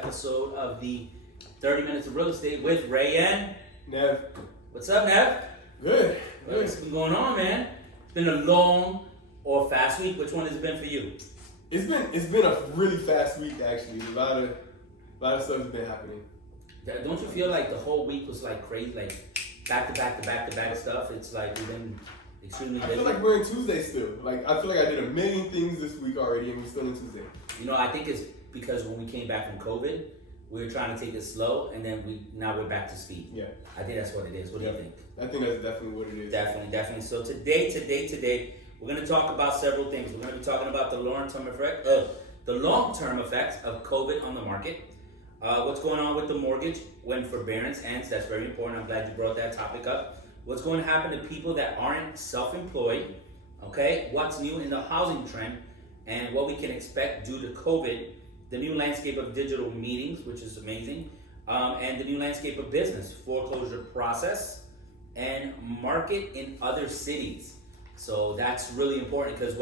episode of the 30 Minutes of Real Estate with Rey and Nev. What's up, Nev? Good. What's been going on, man? It's been a long or fast week. Which one has it been for you? It's been a really fast week actually. A lot of stuff has been happening. Don't you feel like the whole week was like crazy, like back to back stuff? It's like we've been extremely busy. I feel like we're in Tuesday still. Like I feel like I did a million things this week already, and we're still in Tuesday. You know, I think it's because when we came back from COVID, we were trying to take it slow, and then now we're back to speed. Yeah. I think that's what it is. What do you think? I think that's definitely what it is. Definitely. So today, we're going to talk about several things. We're going to be talking about the long-term effects of COVID on the market. What's going on with the mortgage when forbearance ends? That's very important. I'm glad you brought that topic up. What's going to happen to people that aren't self-employed? Okay. What's new in the housing trend and what we can expect due to COVID? The new landscape of digital meetings, which is amazing, and the new landscape of business, foreclosure process, and market in other cities. So that's really important because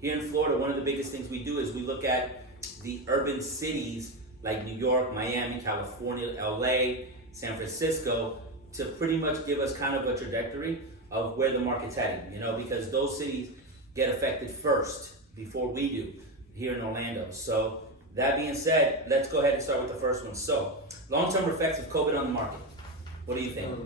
here in Florida, one of the biggest things we do is we look at the urban cities like New York, Miami, California, LA, San Francisco, to pretty much give us kind of a trajectory of where the market's heading, because those cities get affected first before we do here in Orlando. So that being said, let's go ahead and start with the first one. So, long-term effects of COVID on the market. What do you think?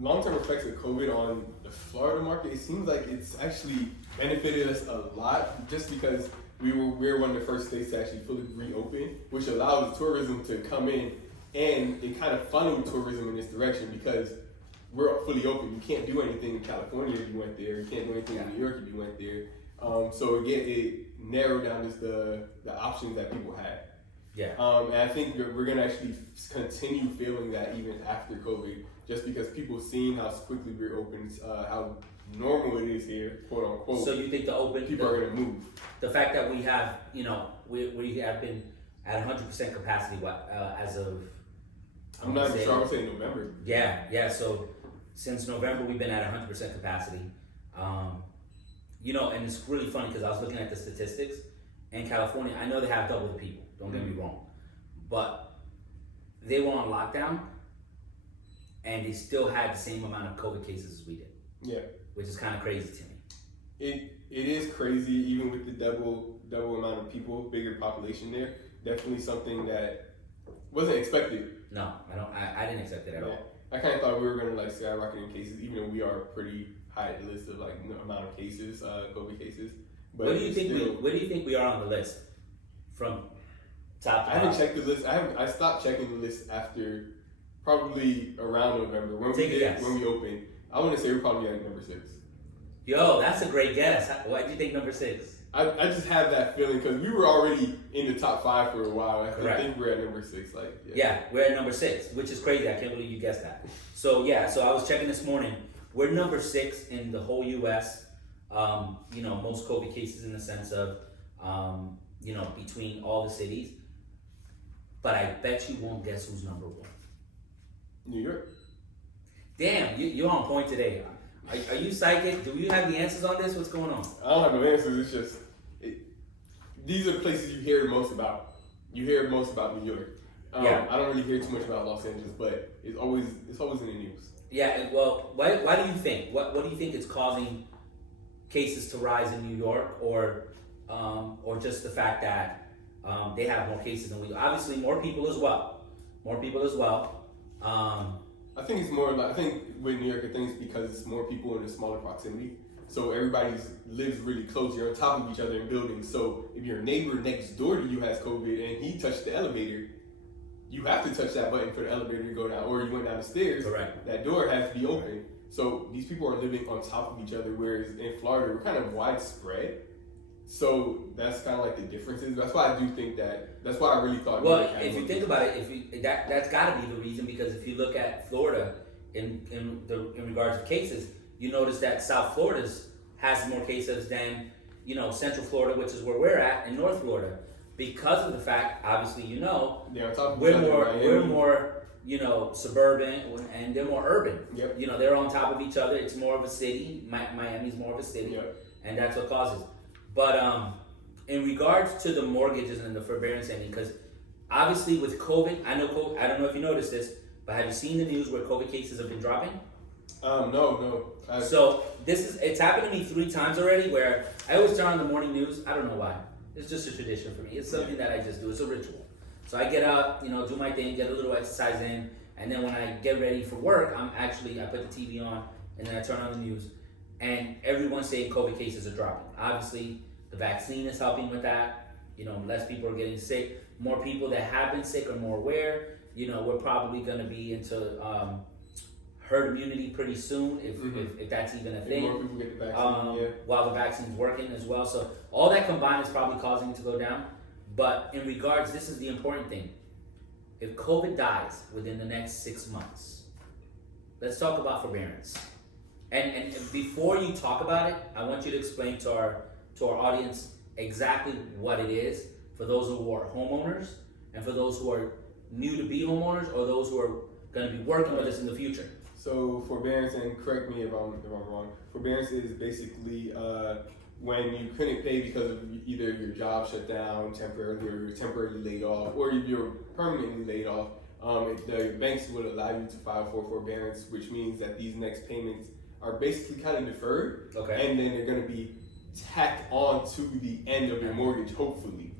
Long-term effects of COVID on the Florida market, it seems like it's actually benefited us a lot just because we're one of the first states to actually fully reopen, which allows tourism to come in, and it kind of funneled tourism in this direction because we're fully open. You can't do anything in California if you went there. You can't do anything in New York if you went there. So again, it narrowed down just the options that people had. Yeah. And I think we're going to actually continue feeling that even after COVID, just because people seeing how quickly we're open, how normal it is here, quote unquote. So you think people are going to move? The fact that we have, we have been at 100% capacity as of. I'm not even sure. I would say November. Yeah. So since November, we've been at 100% capacity. And it's really funny because I was looking at the statistics in California. I know they have double the people, don't get me wrong, but they were on lockdown and they still had the same amount of COVID cases as we did. Yeah. Which is kind of crazy to me. It is crazy, even with the double amount of people, bigger population there. Definitely something that wasn't expected. No, I didn't expect it at all. I kind of thought we were going to skyrocket in cases, even though we are pretty high at the list of amount of cases, COVID cases. But where do you think we are on the list from top to bottom? I haven't checked the list. I stopped checking the list after probably around November when we opened. I want to say we're probably at number 6. Yo, that's a great guess. Why do you think number 6? I just have that feeling because we were already in the top 5 for a while. I think we're at number 6. Yeah, we're at number 6, which is crazy. I can't believe you guessed that. So I was checking this morning. We're number 6 in the whole U.S. Most COVID cases in the sense of, between all the cities. But I bet you won't guess who's number 1. New York. Damn, you're on point today. Are you psychic? Do you have the answers on this? What's going on? I don't have no answers. It's just these are the places you hear most about. You hear most about New York. I don't really hear too much about Los Angeles, but it's always in the news. Yeah. Well, why do you think? What do you think is causing cases to rise in New York, or just the fact that they have more cases than we? Obviously, more people as well. I think it's more I think with New York, I think it's because it's more people in a smaller proximity. So everybody lives really close. You're on top of each other in buildings. So if your neighbor next door to you has COVID and he touched the elevator, you have to touch that button for the elevator to go down. Or you went down the stairs. Correct. That door has to be open. So these people are living on top of each other, whereas in Florida, we're kind of widespread. So that's kind of like the differences. That's why I do think that's why I really thought. Well, if you think about it, that's got to be the reason, because if you look at Florida in regards to cases, you notice that South Florida has more cases than Central Florida, which is where we're at, and North Florida, because of the fact, obviously, we're more suburban and they're more urban. Yep. They're on top of each other. It's more of a city. Miami's more of a city, and that's what causes. But in regards to the mortgages and the forbearance ending, because Obviously, with COVID, I don't know if you noticed this, but have you seen the news where COVID cases have been dropping? No. So it's happened to me 3 times already where I always turn on the morning news. I don't know why. It's just a tradition for me. It's something that I just do. It's a ritual. So I get up, do my thing, get a little exercise in, and then when I get ready for work, I put the TV on and then I turn on the news, and everyone's saying COVID cases are dropping. Obviously, the vaccine is helping with that. Less people are getting sick. More people that have been sick are more aware. We're probably going to be into herd immunity pretty soon, if that's even a thing. More people get the vaccine, while the vaccine's working as well. So all that combined is probably causing it to go down. But in regards, this is the important thing. If COVID dies within the next 6 months, let's talk about forbearance. And before you talk about it, I want you to explain to our audience exactly what it is for those who are homeowners and for those who are new to be homeowners or those who are going to be working with us in the future. So forbearance, and correct me if I'm wrong, forbearance is basically when you couldn't pay because of either your job shut down temporarily or you're temporarily laid off or you're permanently laid off. The banks will allow you to file for forbearance, which means that these next payments are basically kind of deferred, okay, and then they're going to be tacked on to the end of your mortgage, hopefully.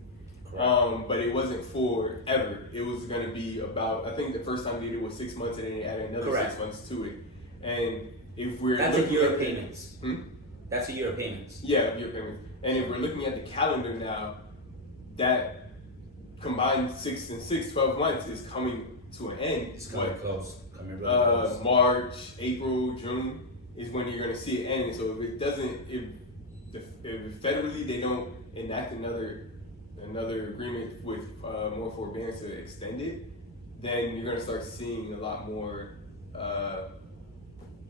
But it wasn't forever. It was going to be about, I think the first time they did it was 6 months, and then they added another Correct. 6 months to it. And if we're that's a year of payments. That's a year of payments. Yeah, year of payments. And if we're looking at the calendar now, that combined 6 and 6, 12 months is coming to an end. It's coming close. Coming really close. March, April, June is when you're going to see it end. So if it doesn't, if federally they don't enact another agreement with more forbearance to extend it, then you're going to start seeing a lot more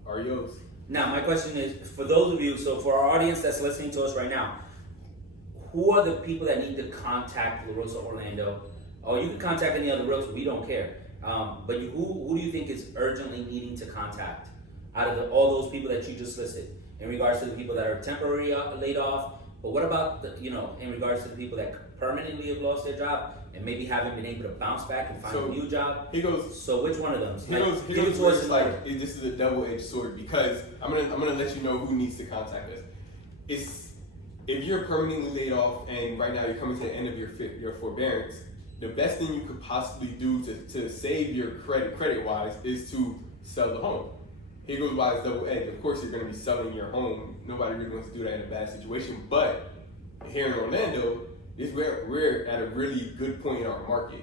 REOs. Now, my question is, for those of you, so for our audience that's listening to us right now, who are the people that need to contact La Rosa Orlando? Or you can contact any other realtor, we don't care. But who do you think is urgently needing to contact out of all those people that you just listed in regards to the people that are temporarily laid off? But what about in regards to the people that permanently have lost their job and maybe haven't been able to bounce back and find a new job? So which one of them? This is a double-edged sword, because I'm gonna let you know who needs to contact us. If you're permanently laid off and right now you're coming to the end of your forbearance, the best thing you could possibly do to save your credit-wise is to sell the home. Here goes why it's double-edged. Of course, you're going to be selling your home. Nobody really wants to do that in a bad situation. But here in Orlando, we're at a really good point in our market.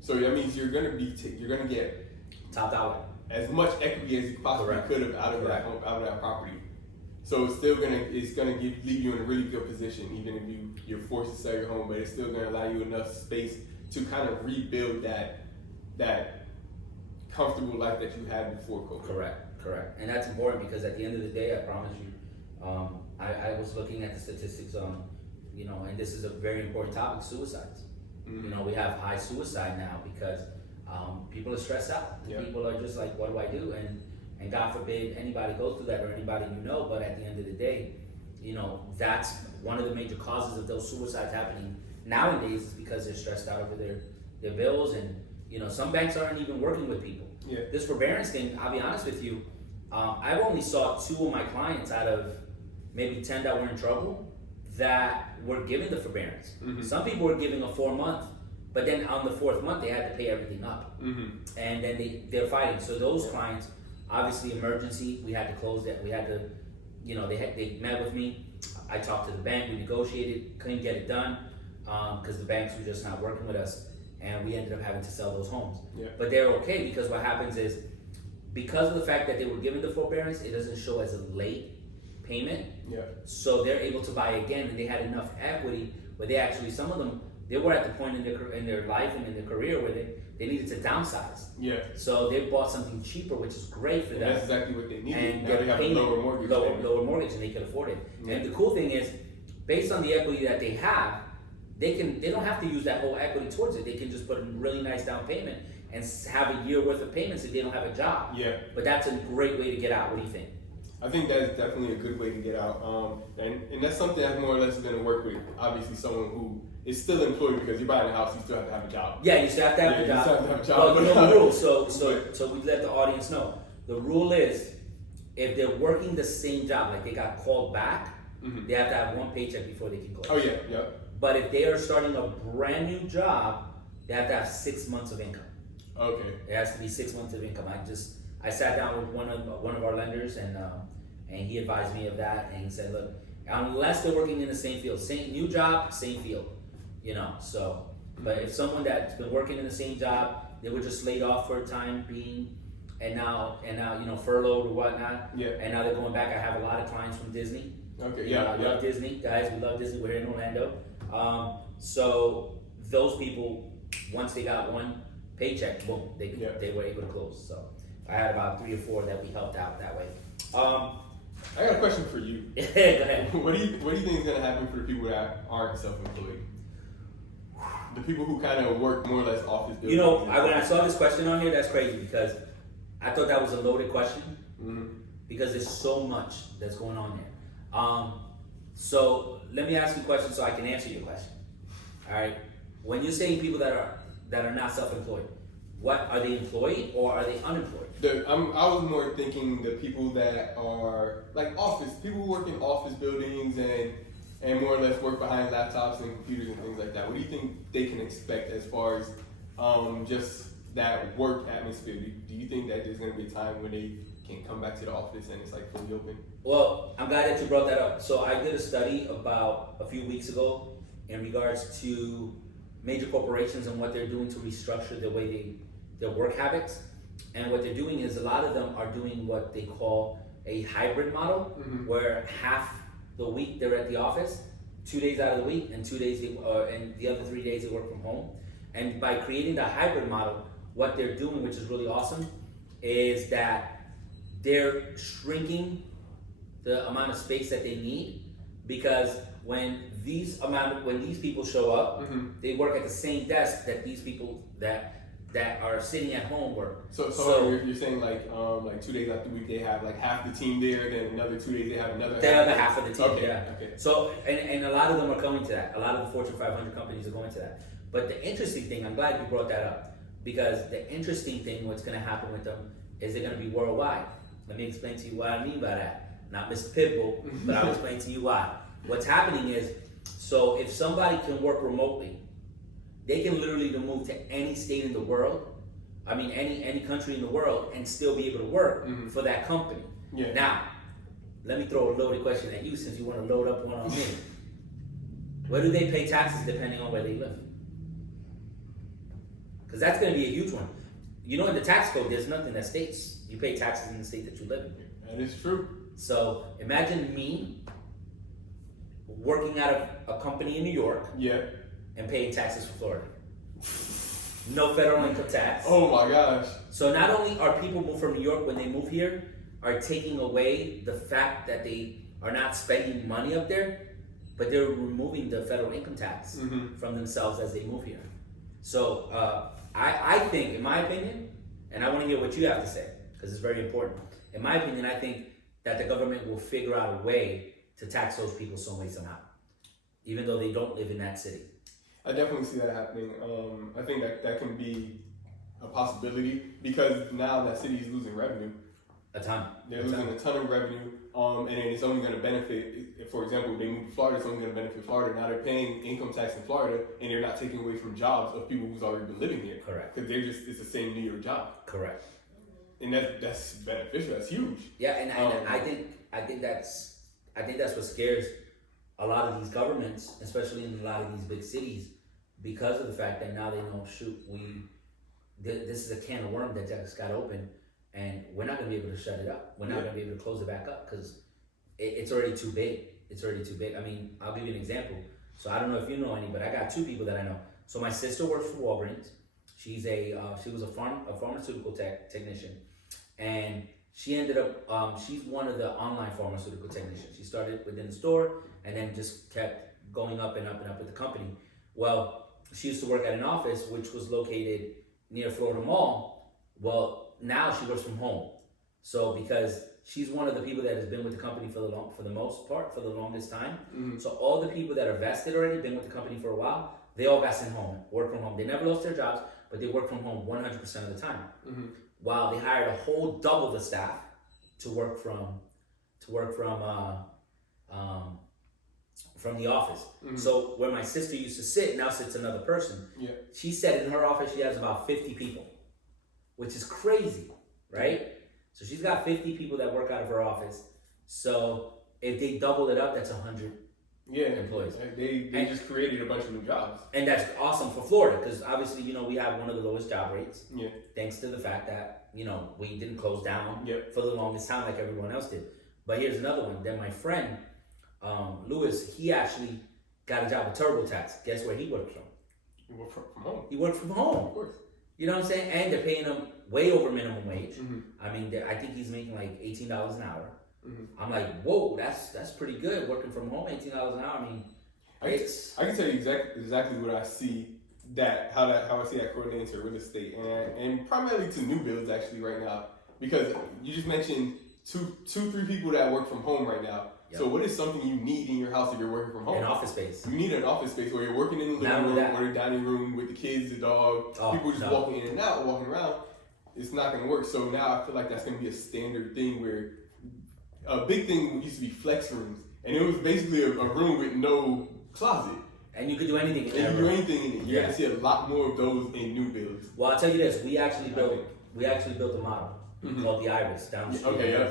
So that means you're going to get topped out as much equity as you possibly could have out of that home, out of that property. So it's gonna leave you in a really good position, even if you're forced to sell your home. But it's still going to allow you enough space to kind of rebuild that comfortable life that you had before COVID. Correct. And that's important, because at the end of the day, I promise you, I was looking at the statistics on, and this is a very important topic, suicides. Mm-hmm. We have high suicide now because people are stressed out. Yeah. People are just like, what do I do? And God forbid anybody goes through that, or anybody but at the end of the day, that's one of the major causes of those suicides happening nowadays, is because they're stressed out over their bills, and some banks aren't even working with people. Yeah. This forbearance thing, I'll be honest with you, I've only saw 2 of my clients out of maybe 10 that were in trouble that were given the forbearance. Mm-hmm. Some people were giving a 4-month, but then on the 4th month they had to pay everything up, and then they're fighting. So those clients, obviously emergency, we had to close that. We had to, they met with me. I talked to the bank, we negotiated, couldn't get it done because the banks were just not working with us, and we ended up having to sell those homes. Yeah. But they're okay, because what happens is, because of the fact that they were given the forbearance, it doesn't show as a late payment. Yeah. So they're able to buy again, and they had enough equity where they actually, some of them, they were at the point in their life and in their career where they needed to downsize. Yeah. So they bought something cheaper, which is great for them. That's exactly what they needed. And now they have a lower mortgage. Lower mortgage, and they can afford it. Yeah. And the cool thing is, based on the equity that they have, they don't have to use that whole equity towards it. They can just put a really nice down payment and have a year worth of payments if they don't have a job. Yeah. But that's a great way to get out. What do you think? I think that's definitely a good way to get out. And that's something that's more or less going to work with, obviously, someone who is still employed because you're buying a house, you still have to have a job. Yeah, you still have to have a job. You still have to have a job. But you know the rule, so we let the audience know. The rule is, if they're working the same job, like they got called back, they have to have one paycheck before they can close. Oh, yeah, yeah. But if they are starting a brand new job, they have to have 6 months of income. Okay. It has to be 6 months of income. I sat down with one of our lenders, and he advised me of that, and he said, look, unless they're working in the same field, same new job, same field, you know. So, but if someone that's been working in the same job, they were just laid off for a time being, and now you know, furloughed or whatnot, and now they're going back. I have a lot of clients from Disney. Okay, You know, I love Disney, guys. We love Disney. We're here in Orlando. So those people, once they got one paycheck, boom, they were able to close. So I had about 3 or 4 that we helped out that way. I got a question for you. Go ahead. What do you think is going to happen for the people that aren't self-employed? The people who kind of work more or less office buildings. You know, when I saw this question on here, that's crazy because I thought that was a loaded question because there's so much that's going on there. So let me ask you a question so I can answer your question. All right. When you're saying people that are not self-employed, what are they employed or are they unemployed? I was more thinking the people that are like people who work in office buildings and more or less work behind laptops and computers and things like that. What do you think they can expect as far as just that work atmosphere? Do you think that there's going to be a time when they can come back to the office and it's like fully open? Well, I'm glad that you brought that up. So I did a study about a few weeks ago in regards to major corporations and what they're doing to restructure their work habits. And what they're doing is a lot of them are doing what they call a hybrid model, where half the week they're at the office, 2 days out of the week, and 2 days and the other 3 days they work from home. And by creating the hybrid model, what they're doing, which is really awesome, is that they're shrinking the amount of space that they need, because when these people show up, they work at the same desk that these people that are sitting at home work. So you're saying like 2 days after the week they have like half the team there, then another 2 days they have another half of the team. Okay, yeah. Okay. So and a lot of them are coming to that. A lot of the Fortune 500 companies are going to that. But the interesting thing, I'm glad you brought that up, because the interesting thing, what's going to happen with them is they're going to be worldwide. Let me explain to you what I mean by that. Not Mr. Pitbull, but I'll explain to you why. What's happening is, so if somebody can work remotely, they can literally move to any state in the world, any country in the world, and still be able to work for that company. Yeah. Now, let me throw a loaded question at you, since you want to load up one on me. Where do they pay taxes depending on where they live? Because that's going to be a huge one. You know, in the tax code, there's nothing that states you pay taxes in the state that you live in. That is true. So imagine me working out of a company in New York and paying taxes for Florida. No federal income tax. Oh my gosh. So not only are people from New York, when they move here, are taking away the fact that they are not spending money up there, but they're removing the federal income tax from themselves as they move here. So I think, in my opinion, and I want to hear what you have to say, because it's very important. In my opinion, I think that the government will figure out a way to tax those people some way, somehow, even though they don't live in that city. I definitely see that happening. I think that can be a possibility, because now that city is losing revenue. A ton. They're losing a ton of revenue, and then it's only going to benefit. For example, if they move to Florida, it's only going to benefit Florida. Now they're paying income tax in Florida, and they're not taking away from jobs of people who's already been living here. Correct. Because it's the same New York job. Correct. And that's beneficial. That's huge. Yeah, and I think that's what scares a lot of these governments, especially in a lot of these big cities, because of the fact that now they know, shoot, this is a can of worm that just got open, and we're not going to be able to shut it up. We're not going to be able to close it back up, because it's already too big. It's already too big. I mean, I'll give you an example. So I don't know if you know any, but I got 2 people that I know. So my sister works for Walgreens. She was a pharmaceutical technician, and she ended up, she's one of the online pharmaceutical technicians. She started within the store and then just kept going up and up and up with the company. Well, she used to work at an office which was located near Florida Mall. Well, now she works from home. So because she's one of the people that has been with the company for the most part, for the longest time. Mm-hmm. So all the people that are vested already, been with the company for a while, they all vest in home, work from home. They never lost their jobs, but they work from home 100% of the time. Mm-hmm. While they hired a whole double the staff to work from the office. Mm-hmm. So where my sister used to sit, now sits another person. Yeah. She said in her office she has about 50 people, which is crazy, right? So she's got 50 people that work out of her office. So if they double it up, that's 100 employees. They just created a bunch of new jobs. And that's awesome for Florida because obviously, we have one of the lowest job rates. Yeah. Thanks to the fact that, we didn't close down Yep. for the longest time like everyone else did. But here's another one. Then my friend, Lewis, he actually got a job with TurboTax. Guess where he worked from? He worked from home. He worked from home. Of course. You know what I'm saying? And they're paying him way over minimum wage. Mm-hmm. I mean, I think he's making like $18 an hour. Mm-hmm. I'm like, whoa, that's pretty good. Working from home, $18 an hour. I mean, I can tell you exactly what I see how I see that coordinating to real estate and primarily to new builds actually right now, because you just mentioned two, 3 people that work from home right now. Yep. So what is something you need in your house if you're working from home? An office space. You need an office space where you're working in the living room or the dining room with the kids, the dog, people just walking in and out, walking around. It's not going to work. So now I feel like that's going to be a standard thing where a big thing used to be flex rooms, and it was basically a room with no closet. And you could do anything in it. You can do anything in it. You're going to see a lot more of those in new builds. Well, I'll tell you this. We actually built a model called the Iris down the street. Okay, yeah.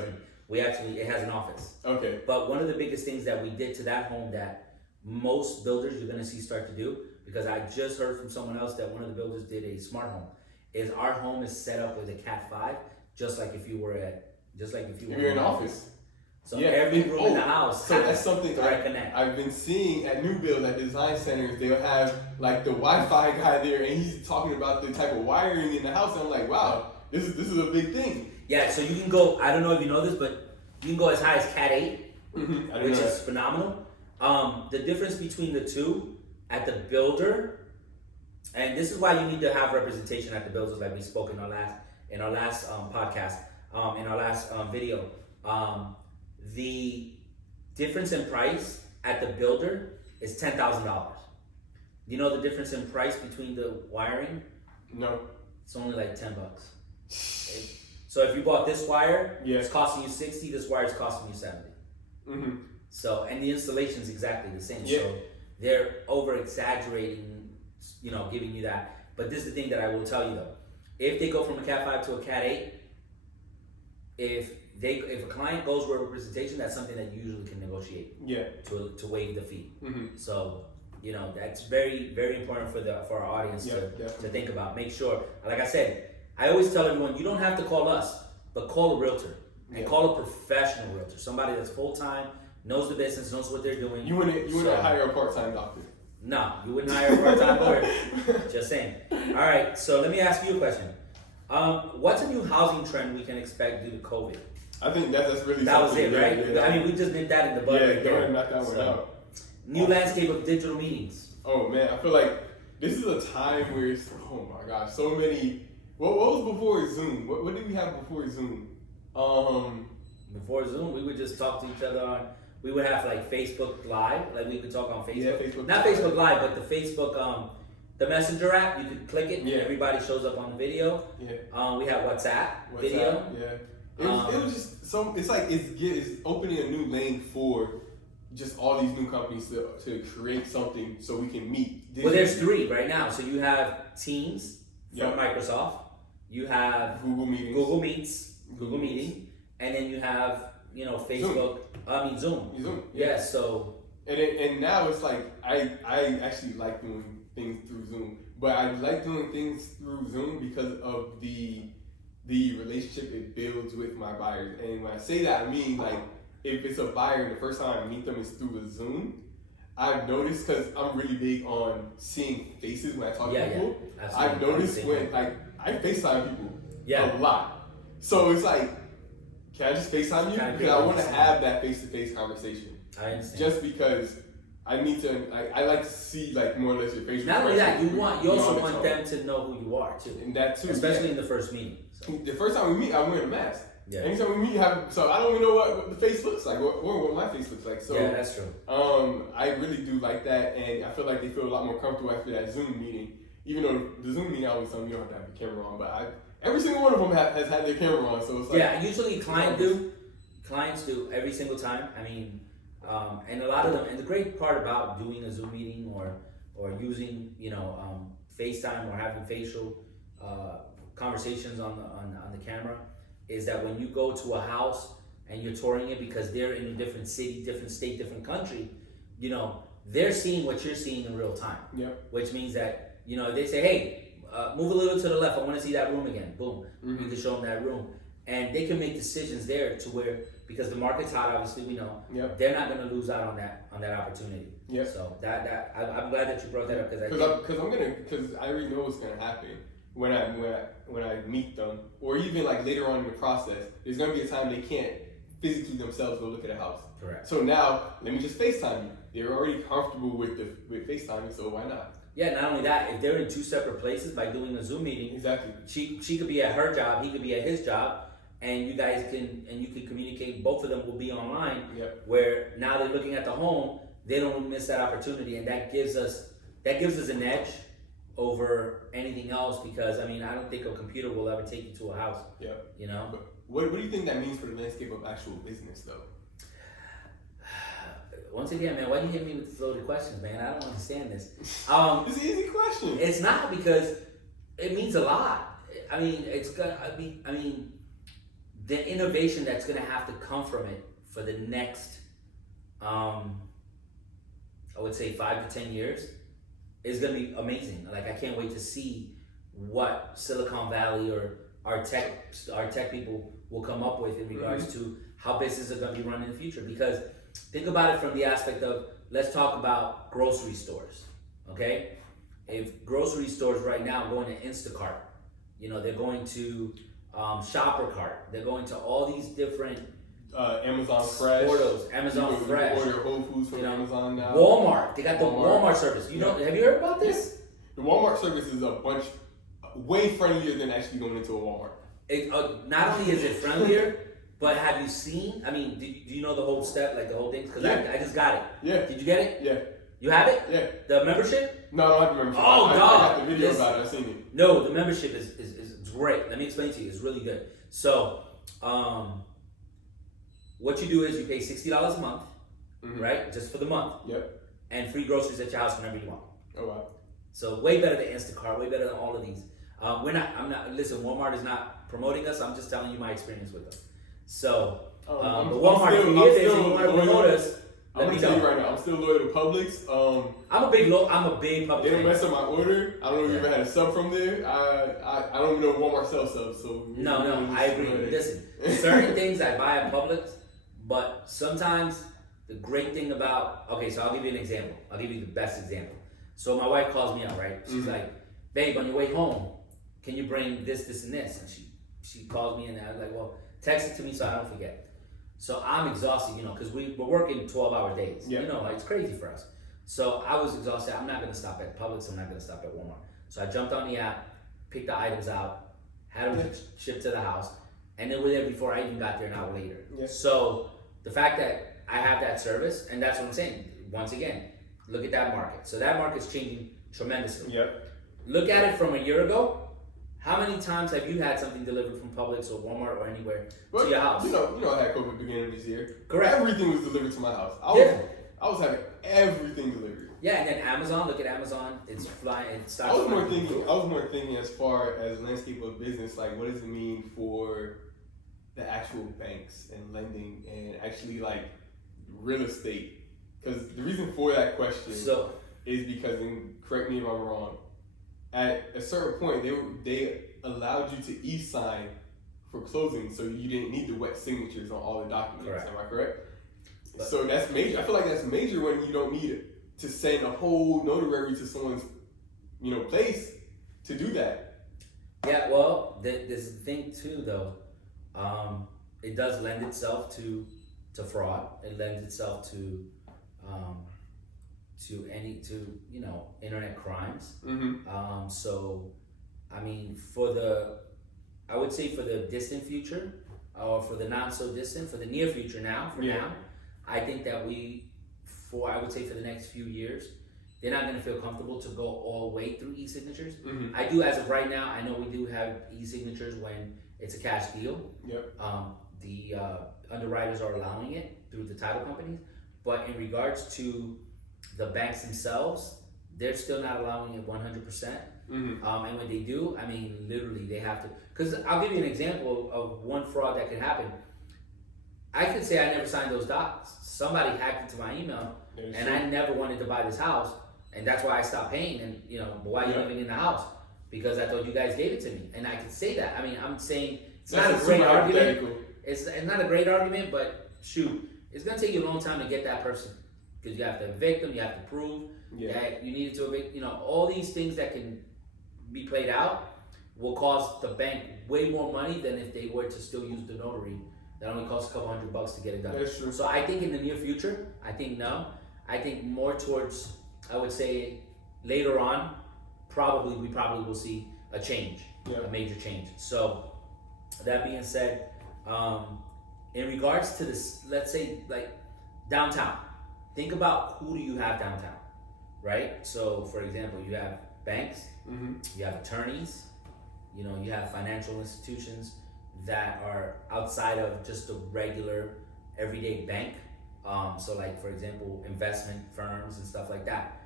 It has an office. Okay. But one of the biggest things that we did to that home that most builders you're going to see start to do, because I just heard from someone else that one of the builders did a smart home, is our home is set up with a Cat 5, just like if you were in an office. So every room in the house. So that's something connect. I've been seeing at new builds, at design centers. They'll have like the Wi-Fi guy there, and he's talking about the type of wiring in the house. And I'm like, wow, this is a big thing. Yeah, so you can go. I don't know if you know this, but you can go as high as Cat 8, which is phenomenal. The difference between the two at the builder, and this is why you need to have representation at the builders, like we spoke in our last podcast, in our last video. The difference in price at the builder is $10,000. You know the difference in price between the wiring? No. It's only like $10. So if you bought this wire, it's costing you $60. This wire is costing you $70. Mm-hmm. So, and the installation is exactly the same. Yeah. So they're over exaggerating, giving you that. But this is the thing that I will tell you though: if they go from a Cat 5 to a Cat 8, if a client goes with representation, that's something that you usually can negotiate. Yeah. To waive the fee. Mm-hmm. So that's very, very important for our audience to think about. Make sure, like I said, I always tell everyone, you don't have to call us, but call a realtor and call a professional realtor, somebody that's full time, knows the business, knows what they're doing. You wouldn't hire a part-time doctor. No, you wouldn't hire a part-time lawyer. Just saying. All right, so let me ask you a question. What's a new housing trend we can expect due to COVID? I think that's really that was it, right? Yeah. I mean, we just did that in the bud right there. Go ahead and knock that one out. New landscape of digital meetings. Oh man, I feel like this is a time where it's, oh my gosh, so many. What was before Zoom? What did we have before Zoom? Before Zoom, we would just talk to each other on. We would have like Facebook Live, like we could talk on Facebook. Yeah, Facebook. Not Live. Facebook Live, but the Facebook, the Messenger app. You could click it, and everybody shows up on the video. Yeah. We have WhatsApp video. Yeah. It was just so. It's like it's opening a new lane for just all these new companies to create something so we can meet. Well, there's 3 right now. So you have Teams from Microsoft. You have Google Meets, Google Meeting, and then you have Facebook. Zoom. Zoom. Yeah. So. And now it's like I actually like doing things through Zoom, but I like doing things through Zoom because of the relationship it builds with my buyers. And when I say that, I mean like if it's a buyer and the first time I meet them is through a Zoom, I've noticed, because I'm really big on seeing faces when I talk to people. Absolutely. I've noticed when I FaceTime people a lot. So it's like, can I just FaceTime you? Because I want to have that face-to-face conversation. I understand. Just because I need to. I like to see like more or less your facial. Not only that, you also want tone. them to know who you are too, and that too, especially in the first meeting. So. The first time we meet, I'm wearing a mask. Yeah. Anytime we meet, so I don't even know what the face looks like or what my face looks like. So yeah, that's true. I really do like that, and I feel like they feel a lot more comfortable after that Zoom meeting. Even though the Zoom meeting, I always tell them you don't have to have your camera on, but every single one of them has had their camera on, so it's like usually clients do every single time. I mean, and a lot of them, and the great part about doing a Zoom meeting or using FaceTime or having facial conversations on the camera is that when you go to a house and you're touring it because they're in a different city, different state, different country, they're seeing what you're seeing in real time. Yep. Which means that they say, hey, move a little to the left. I want to see that room again. Boom. Mm-hmm. You can show them that room. And they can make decisions there to where, because the market's hot, obviously we know, they're not going to lose out on that opportunity. Yep. So I'm glad that you brought that up because I already know what's going to happen when I meet them, or even like later on in the process. There's going to be a time they can't physically themselves go look at a house. Correct. So now let me just FaceTime you. They're already comfortable with FaceTiming, so why not? Yeah, not only that, if they're in two separate places by doing a Zoom meeting, exactly, she could be at her job, he could be at his job, and you can communicate. Both of them will be online. Yep. Where now they're looking at the home, they don't miss that opportunity, and that gives us an edge over anything else. Because I don't think a computer will ever take you to a house. Yep. But what do you think that means for the landscape of actual business, though? Once again, man, why do you hit me with the loaded questions, man? I don't understand this. It's an easy question. It's not, because it means a lot. The innovation that's gonna have to come from it for the next, I would say 5 to 10 years, is gonna be amazing. Like, I can't wait to see what Silicon Valley or our tech people will come up with in regards to how businesses are gonna be run in the future. Because think about it from the aspect of, let's talk about grocery stores, okay? If grocery stores right now are going to Instacart, they're going to Shopper Cart, they're going to all these different Amazon Fresh, portals, Amazon Fresh, order Whole Foods from Amazon now. Walmart, they got the Walmart service. Have you heard about this? The Walmart service is way friendlier than actually going into a Walmart. Not only is it friendlier, but have you seen? Do you know the whole step, like the whole thing? Because I just got it. Yeah. Did you get it? Yeah. You have it? Yeah. The membership? No, I don't have the membership. Oh, I got the video about it. I've seen it. No, the membership is great. Let me explain to you. It's really good. So, what you do is you pay $60 a month, right? Just for the month. Yep. And free groceries at your house whenever you want. Oh wow. So way better than Instacart, way better than all of these. Listen, Walmart is not promoting us. I'm just telling you my experience with them. So, the Walmart, if you want to promote us, let me know. I'm going to tell you right now, I'm still loyal to Publix. I'm a big Publix. They don't mess up my order. I don't know if you ever had a sub from there. I don't even know if Walmart sells subs. So No, I agree. Listen, certain things I buy at Publix, but sometimes the great thing about, so I'll give you an example. I'll give you the best example. So my wife calls me up, right? She's like, babe, on your way home, can you bring this, and this? And she calls me, and I was like, well, text it to me so I don't forget. So I'm exhausted, because we're working 12-hour days. Yeah. It's crazy for us. So I was exhausted. I'm not going to stop at Publix. I'm not going to stop at Walmart. So I jumped on the app, picked the items out, had them shipped to the house, and they were there before I even got there an hour later. Yeah. So the fact that I have that service, and that's what I'm saying, once again, look at that market. So that market's changing tremendously. Yep. Look at it from a year ago. How many times have you had something delivered from Publix or Walmart or anywhere to your house? You know, I had COVID beginning of this year. Correct. Everything was delivered to my house. I was having everything delivered. Yeah, and then Amazon. Look at Amazon. It's flying. It starts. I was more thinking as far as landscape of business. Like, what does it mean for the actual banks and lending and actually like real estate? Because the reason for that question is because, and correct me if I'm wrong, at a certain point, they allowed you to e-sign for closing, so you didn't need the wet signatures on all the documents. Correct. Am I correct? So that's major. I feel like that's major when you don't need to send a whole notary to someone's, place to do that. Yeah, well, there's the thing too, though. It does lend itself to fraud. It lends itself to internet crimes. Mm-hmm. So I mean, I would say for the distant future, or for the not so distant, for the near future now, now, I think that I would say for the next few years, they're not going to feel comfortable to go all the way through e-signatures. Mm-hmm. I do, as of right now, I know we do have e-signatures when it's a cash deal. Yep. The underwriters are allowing it through the title companies, but in regards to the banks themselves, they're still not allowing it 100%. Mm-hmm. And when they do, I mean, literally, they have to. Because I'll give you an example of one fraud that could happen. I could say I never signed those docs. Somebody hacked into my email, and I never wanted to buy this house, and that's why I stopped paying. And why are you living in the house? Because I thought you guys gave it to me, and I could say that. I mean, I'm saying it's not a great argument. It's not a great argument, but shoot, it's gonna take you a long time to get that person, because you have to evict them, you have to prove that you needed to evict. All these things that can be played out will cost the bank way more money than if they were to still use the notary. That only costs a couple $100 to get it done. That's true. So I think in the near future, I think no. I think more towards, I would say later on, we probably will see a change, a major change. So that being said, in regards to this, let's say like downtown, think about who do you have downtown, right? So for example, you have banks, mm-hmm. you have attorneys, you have financial institutions that are outside of just the regular everyday bank. So like, for example, investment firms and stuff like that.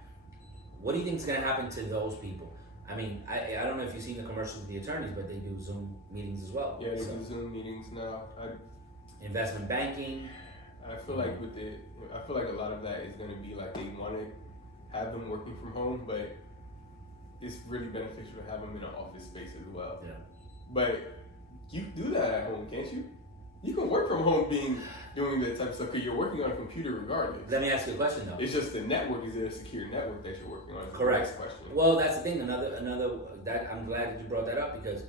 What do you think is going to happen to those people? I mean, I don't know if you've seen the commercials with the attorneys, but they do Zoom meetings as well. Yeah, they do Zoom meetings now. Investment banking. I feel like a lot of that is going to be like they want to have them working from home, but it's really beneficial to have them in an office space as well. Yeah. But you do that at home, can't you? You can work from home doing that type of stuff because you're working on a computer regardless. Let me ask you a question though. It's just the network, is it a secure network that you're working on? Correct. Well, that's the thing. Another that I'm glad that you brought that up, because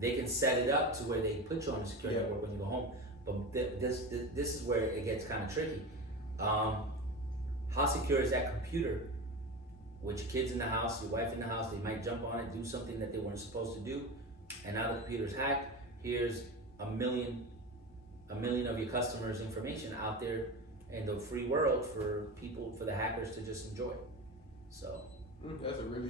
they can set it up to where they put you on a secure network when you go home. But this is where it gets kind of tricky. How secure is that computer? With your kids in the house, your wife in the house, they might jump on it, do something that they weren't supposed to do, and now the computer's hacked. Here's a million of your customers' information out there in the free world for the hackers to just enjoy. So that's a real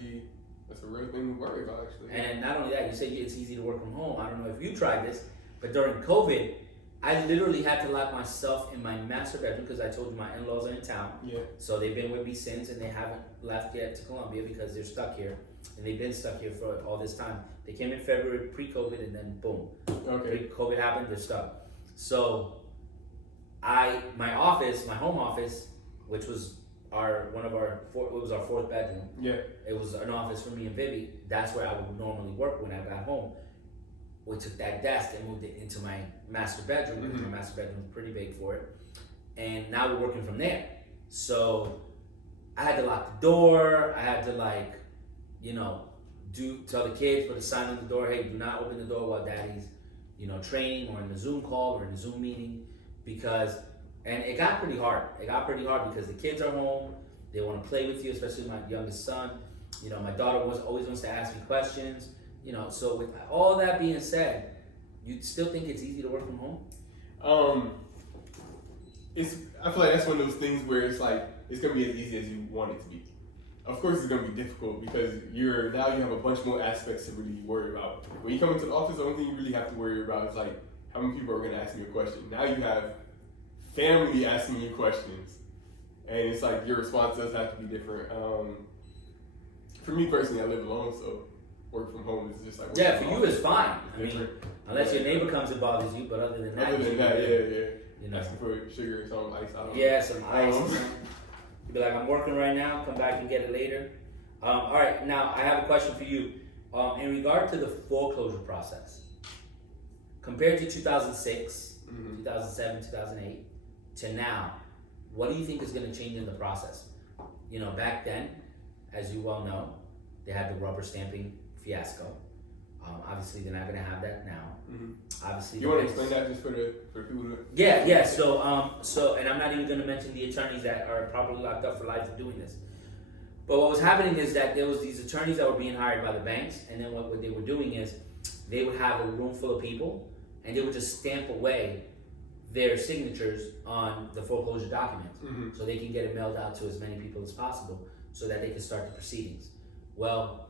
thing to worry about, actually. And not only that, you say it's easy to work from home. I don't know if you tried this, but during COVID, I literally had to lock myself in my master bedroom because I told you my in-laws are in town. Yeah. So they've been with me since, and they haven't left yet to Colombia because they're stuck here, and they've been stuck here for all this time. They came in February pre-COVID, and then boom, COVID happened. They're stuck. So my home office, which was our fourth bedroom. Yeah. It was an office for me and Vivi. That's where I would normally work when I got home. We took that desk and moved it into my master bedroom because my master bedroom was pretty big for it. And now we're working from there. So I had to lock the door. I had to tell the kids, put a sign on the door, hey, do not open the door while daddy's, training or in the Zoom call or in the Zoom meeting, and it got pretty hard. It got pretty hard because the kids are home. They want to play with you, especially my youngest son. My daughter always wants to ask me questions. So with all that being said, you still think it's easy to work from home? I feel like that's one of those things where it's like it's gonna be as easy as you want it to be. Of course, it's gonna be difficult because you have a bunch more aspects to really worry about. When you come into the office, the only thing you really have to worry about is like how many people are gonna ask you a question. Now you have family asking you questions, and it's like your response does have to be different. For me personally, I live alone, so work from home is just like for you it's fine. I mean, unless your neighbor comes and bothers you, but other than that, asking for sugar and some ice. I don't know. Some ice. You'd be like, I'm working right now. Come back and get it later. All right, now I have a question for you. In regard to the foreclosure process, compared to 2006, 2007, 2008 to now, what do you think is going to change in the process? Back then, as you well know, they had the rubber stamping fiasco. Obviously, they're not going to have that now. Obviously, you want to explain that just for people who? Yeah. So, and I'm not even going to mention the attorneys that are probably locked up for life for doing this. But what was happening is that there was these attorneys that were being hired by the banks, and then what they were doing is they would have a room full of people, and they would just stamp away their signatures on the foreclosure documents, so they can get it mailed out to as many people as possible, so that they can start the proceedings. Well,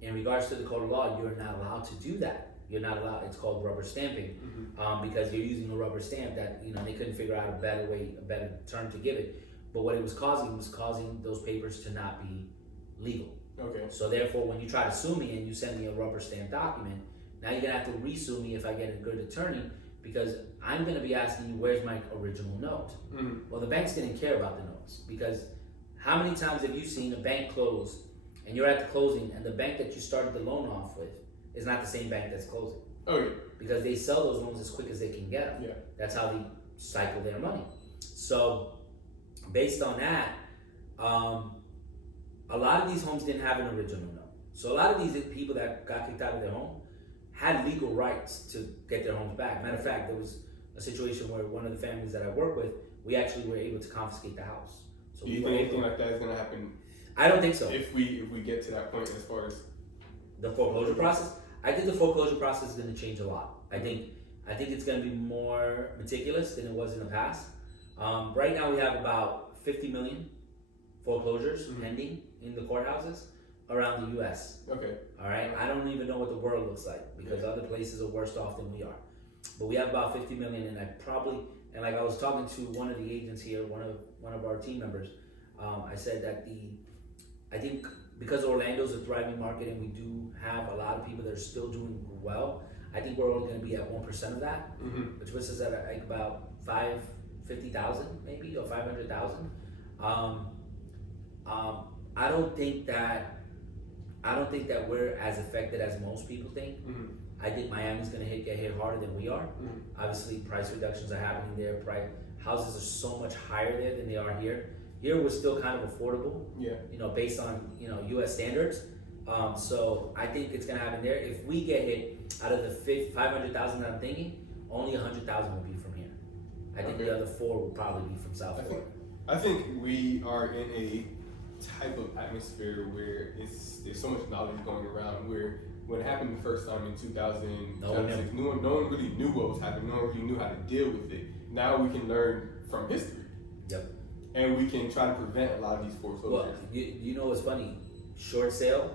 in regards to the code of law, you're not allowed to do that. You're not allowed. It's called rubber stamping, because you're using a rubber stamp that they couldn't figure out a better term to give it. But what it was causing those papers to not be legal. Okay. So therefore, when you try to sue me and you send me a rubber stamp document, now you're gonna have to re-sue me if I get a good attorney, because I'm gonna be asking you, where's my original note? Well, the banks didn't care about the notes, because how many times have you seen a bank close and you're at the closing and the bank that you started the loan off with is not the same bank that's closing? Oh yeah. Because they sell those loans as quick as they can get them. Yeah. That's how they cycle their money. So based on that, a lot of these homes didn't have an original note. So a lot of these people that got kicked out of their home had legal rights to get their homes back. Matter of fact, there was a situation where one of the families that I work with, we actually were able to confiscate the house. So do you think anything like that is going to happen? I don't think so. If we get to that point as far as the foreclosure process, I think the foreclosure process is going to change a lot. I think it's going to be more meticulous than it was in the past. Right now we have about 50 million foreclosures pending in the courthouses around the U.S. Okay. All right. I don't even know what the world looks like, because other places are worse off than we are. But we have about 50 million, and like I was talking to one of the agents here, one of our team members. I said that I think because Orlando's a thriving market and we do have a lot of people that are still doing well, I think we're only going to be at 1% of that, which puts us at like about 50,000 maybe, or 500,000. I don't think that we're as affected as most people think. I think Miami's going to get hit harder than we are. Obviously, price reductions are happening there. Houses are so much higher there than they are here. Here, we're still kind of affordable. Yeah. Based on U.S. standards. So I think it's going to happen there. If we get hit, out of the 500,000 that I'm thinking, only 100,000 will be from here. I think the other 4 will probably be from South Florida. I think we are in a type of atmosphere where there's so much knowledge going around, where when it happened the first time in 2006, no one really knew what was happening. No one really knew how to deal with it. Now we can learn from history. Yep. And we can try to prevent a lot of these foreclosures. Well, you know what's funny? Short sale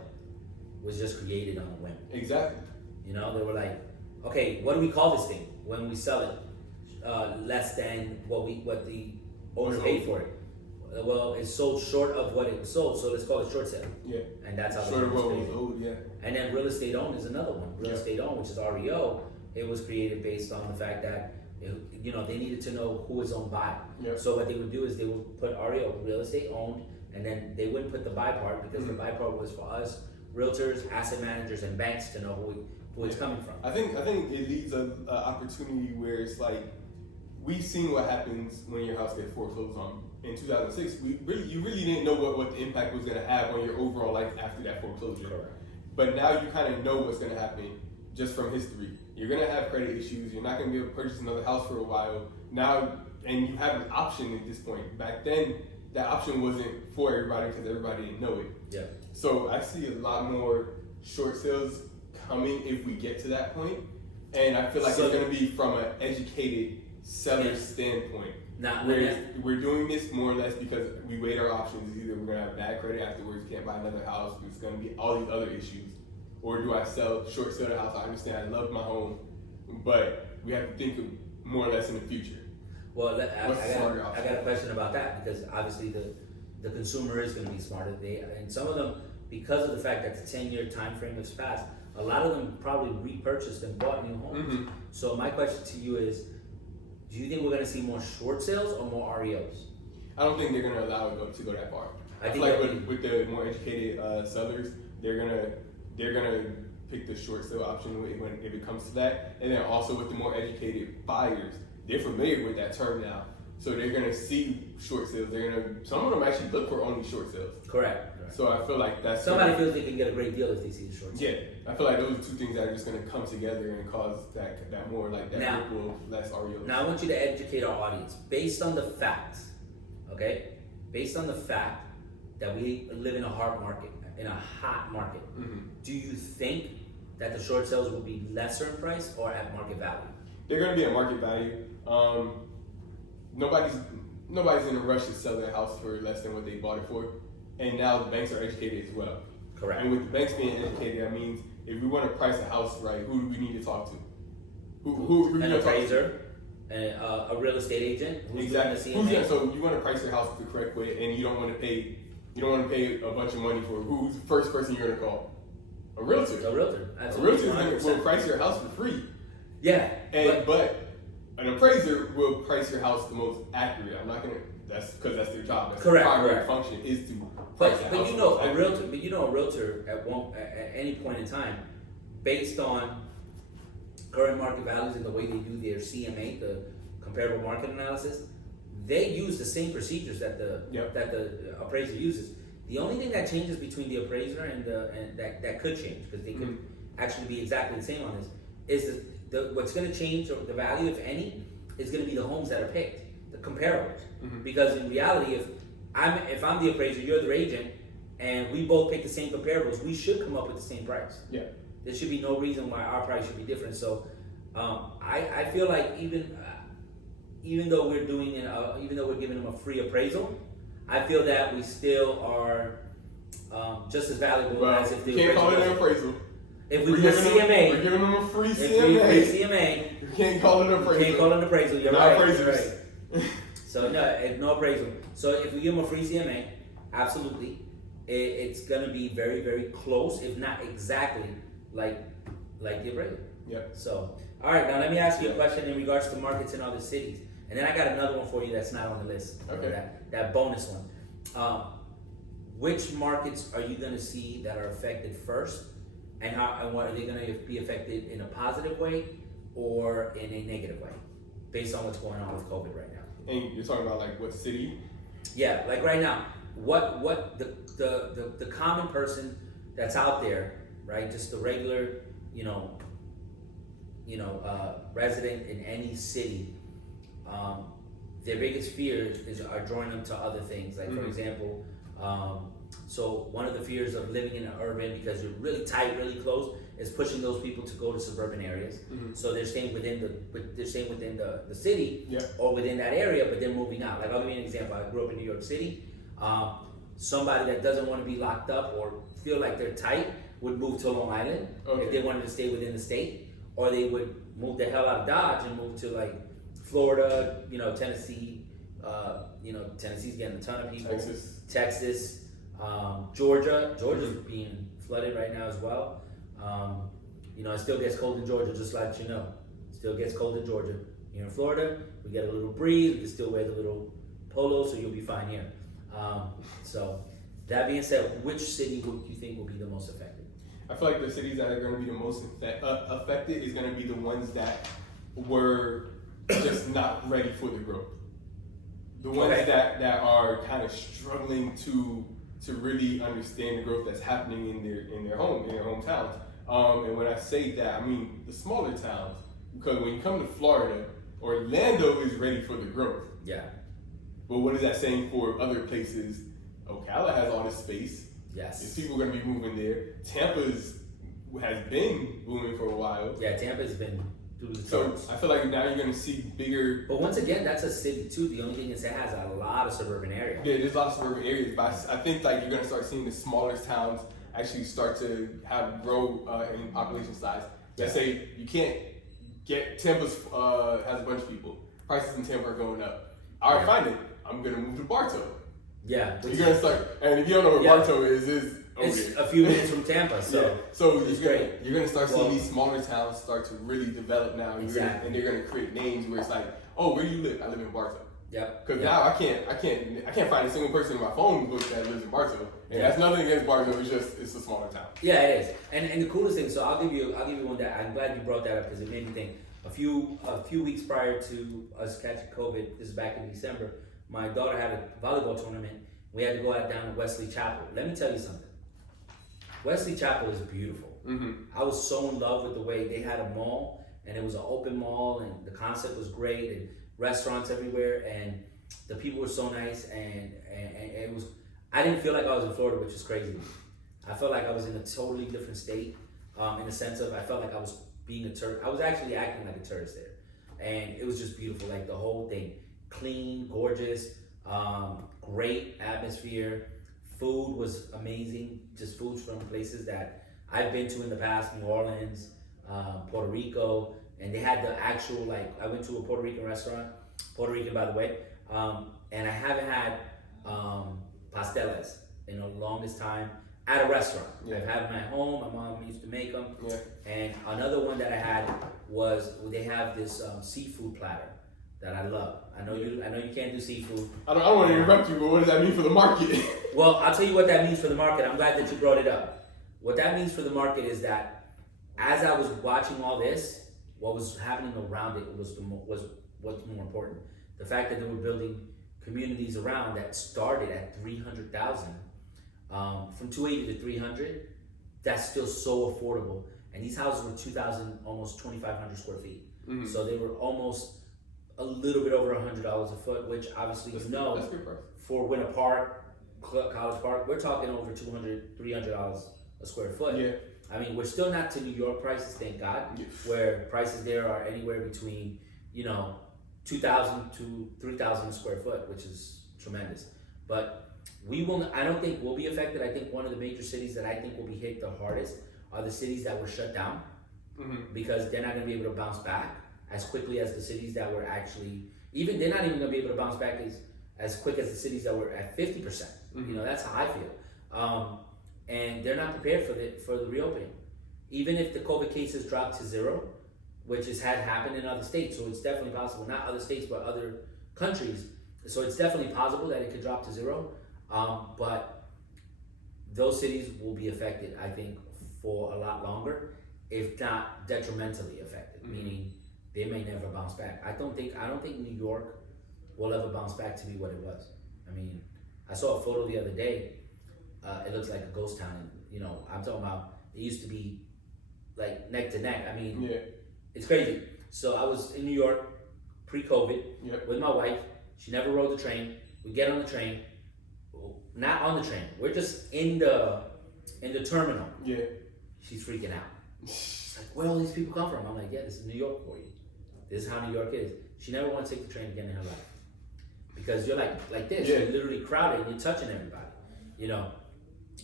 was just created on a whim. Exactly. They were like, okay, what do we call this thing when we sell it? Less than what the owner paid for it. Well, it's sold short of what it was sold, so let's call it short sale. Yeah. And that's how short of what was owed, yeah. And then real estate owned is another one. Real estate owned, which is REO, it was created based on the fact that they needed to know who is owned by. Yeah. So what they would do is they would put REO, real estate owned, and then they wouldn't put the buy part, because the buy part was for us, realtors, asset managers, and banks to know who it's coming from. I think it leads an opportunity where it's like, we've seen what happens when your house gets foreclosed on. In 2006, you really didn't know what the impact was going to have on your overall life after that foreclosure. Correct. But now you kind of know what's going to happen just from history. You're going to have credit issues. You're not going to be able to purchase another house for a while. Now, and you have an option at this point. Back then, that option wasn't for everybody because everybody didn't know it. Yeah. So I see a lot more short sales coming if we get to that point. And I feel like it's going to be from an educated seller's standpoint. We're doing this more or less because we weighed our options. Either we're going to have bad credit afterwards, can't buy another house, there's going to be all these other issues. Or do I short sell the house? I understand I love my home, but we have to think of more or less in the future. Well, I got a question about that, because obviously the consumer is going to be smarter. And some of them, because of the fact that the 10-year time frame has passed, a lot of them probably repurchased and bought new homes. So my question to you is, do you think we're going to see more short sales or more REOs? I don't think they're going to allow it to go that far. I feel like with the more educated sellers, they're gonna pick the short sale option if it comes to that. And then also with the more educated buyers, they're familiar with that term now, so they're gonna see short sales. Some of them actually look for only short sales. Correct. So I feel like somebody feels they can get a great deal if they see the short sale. Yeah, I feel like those are two things that are just gonna come together and cause that more like that ripple of less REO. Now I want you to educate our audience based on the facts. Okay, based on the fact that we live in a hard market, in a hot market. Mm-hmm. Do you think that the short sales will be lesser in price or at market value? They're going to be at market value. Nobody's in a rush to sell their house for less than what they bought it for, and now the banks are educated as well. Correct. And with the banks being educated, that means if we want to price a house right, who do we need to talk to? Who An appraiser, a real estate agent. Exactly. So you want to price your house the correct way, and you don't want to pay a bunch of money for who's the first person you're going to call? A realtor. A realtor. A realtor will price your house for free. Yeah. But an appraiser will price your house the most accurate. I'm not gonna. That's because that's their job. That's correct. Their primary function is to. But you know a realtor. But you know a realtor at any point in time, based on current market values and the way they do their CMA, the comparable market analysis, they use the same procedures that the appraiser uses. The only thing that changes between the appraiser and that could change, because they could actually be exactly the same on this, is what's going to change, or the value, if any, is going to be the homes that are picked, the comparables. Because in reality, if I'm the appraiser, you're the agent, and we both pick the same comparables, we should come up with the same price. Yeah. There should be no reason why our price should be different. So I feel like even though we're doing even though we're giving them a free appraisal, I feel that we still are just as valuable as if they can't call it an appraisal. If we do a CMA, we're giving them a free CMA. If we free CMA, you can't call it an appraisal. You can't call it an appraisal. You're not right. Appraisers. You're right. So no appraisal. So if we give them a free CMA, absolutely, it's gonna be very, very close, if not exactly like the appraisal. Yep. So all right, now let me ask you a question in regards to markets in other cities, and then I got another one for you that's not on the list. Okay. That bonus one. Which markets are you gonna see that are affected first? And what are they going to be affected in a positive way or in a negative way, based on what's going on with COVID right now? And you're talking about like what city? Yeah, like right now, what the common person that's out there, right? Just the regular, resident in any city. Their biggest fears are drawing them to other things, like for example. So one of the fears of living in an urban, because you're really tight, really close, is pushing those people to go to suburban areas. So they're staying within the city or within that area, but they're moving out. Like I'll give you an example. I grew up in New York City. Somebody that doesn't want to be locked up or feel like they're tight would move to Long Island if they wanted to stay within the state, or they would move the hell out of Dodge and move to like Florida, Tennessee. Tennessee's getting a ton of people. Texas. Georgia's being flooded right now as well. It still gets cold in Georgia, just like you know. Still gets cold in Georgia. Here in Florida, we get a little breeze. We can still wear the little polo, so you'll be fine here. So that being said, which city would you think will be the most affected? I feel like the cities that are going to be the most affected is going to be the ones that were just not ready for the growth. The ones that are kind of struggling to really understand the growth that's happening in their hometowns. And when I say that, I mean the smaller towns, because when you come to Florida, Orlando is ready for the growth. Yeah. But what is that saying for other places? Ocala has all this space. Yes. There's people going to be moving there. Tampa has been booming for a while. Yeah, Tampa's been. So I feel like now you're going to see bigger. But once again, that's a city too. The only thing is it has a lot of suburban areas. Yeah, there's a lot of suburban areas, but I think like you're going to start seeing the smaller towns actually start to grow in population size. Let's say you can't get Tampa's has a bunch of people. Prices in Tampa are going up. All right, fine. I'm going to move to Bartow. Yeah, you're going to start, and if you don't know where Bartow is it's a few minutes from Tampa, so it's great. You're gonna start seeing these smaller towns start to really develop now, and they're gonna create names where it's like, oh, where do you live? I live in Bartow. Yep. Because now I can't find a single person in my phone book that lives in Bartow, and that's nothing against Bartow. It's a smaller town. Yeah, it is. And the coolest thing. So I'll give you one that I'm glad you brought that up because it made me think. A few weeks prior to us catching COVID, this is back in December. My daughter had a volleyball tournament. We had to go out down to Wesley Chapel. Let me tell you something. Wesley Chapel is beautiful. I was so in love with the way they had a mall, and it was an open mall, and the concept was great, and restaurants everywhere, and the people were so nice, and it was. I didn't feel like I was in Florida, which is crazy. I felt like I was in a totally different state, in the sense of I felt like I was being a tourist. I was actually acting like a tourist there, and it was just beautiful. Like the whole thing, clean, gorgeous, great atmosphere. Food was amazing. Just foods from places that I've been to in the past, New Orleans, Puerto Rico, and they had the actual like. I went to a Puerto Rican restaurant, Puerto Rican by the way, and I haven't had pasteles in the longest time at a restaurant. Yeah. I've had them at home. My mom used to make them. Yeah. And another one that I had was they have this seafood platter that I love. I know you can't do seafood. I don't want to interrupt you, but what does that mean for the market? Well, I'll tell you what that means for the market. I'm glad that you brought it up. What that means for the market is that as I was watching all this, what was happening around it was what's more important. The fact that they were building communities around that started at 300,000, from 280 to 300. That's still so affordable. And these houses were 2,000, almost 2,500 square feet. Mm-hmm. So they were almost a little bit over $100 a foot, which obviously that's good price. For Winter Park, College Park, we're talking over $200, $300 a square foot. Yeah. I mean, we're still not to New York prices, thank God, Yeah. where prices there are anywhere between, 2,000 to 3,000 a square foot, which is tremendous. But I don't think we'll be affected. I think one of the major cities that I think will be hit the hardest are the cities that were shut down, because they're not going to be able to bounce back as quickly as the cities that were actually, they're not even going to be able to bounce back as quick as the cities that were at 50%. That's how I feel. And they're not prepared for the reopening. Even if the COVID cases drop to zero, which has had happened in other states, so it's definitely possible, not other states, but other countries. So it's definitely possible that it could drop to zero. But those cities will be affected, I think, for a lot longer, if not detrimentally affected, meaning they may never bounce back. I don't think New York will ever bounce back to be what it was. I mean, I saw a photo the other day. It looks like a ghost town. I'm talking about, it used to be like neck to neck. I mean, It's crazy. So I was in New York pre-COVID with my wife. She never rode the train. We get on the train. Not on the train. We're just in the terminal. Yeah. She's freaking out. She's like, where all these people come from? I'm like, yeah, this is New York for you. This is how New York is. She never wants to take the train again in her life. Because you're like this. Yeah. You're literally crowded and you're touching everybody.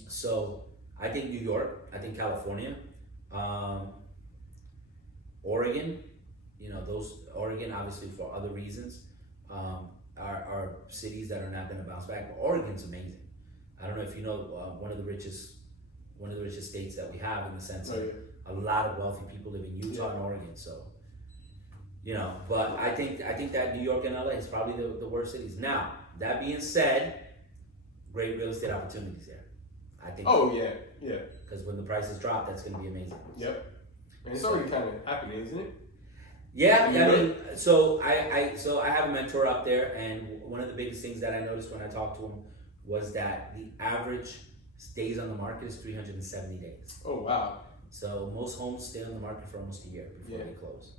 So I think New York, I think California, Oregon, Oregon obviously for other reasons, are cities that are not going to bounce back. But Oregon's amazing. I don't know if you know, one of the richest states that we have, in the sense of a lot of wealthy people live in Utah and Oregon. So, but I think that New York and LA is probably the worst cities. Now, that being said, great real estate opportunities there. I think. Oh yeah. Because when the prices drop, that's going to be amazing. Yep. And it's already kind of happening, isn't it? Yeah, I mean, so I have a mentor up there, and one of the biggest things that I noticed when I talked to him was that the average days on the market is 370 days. Oh wow! So most homes stay on the market for almost a year before they close.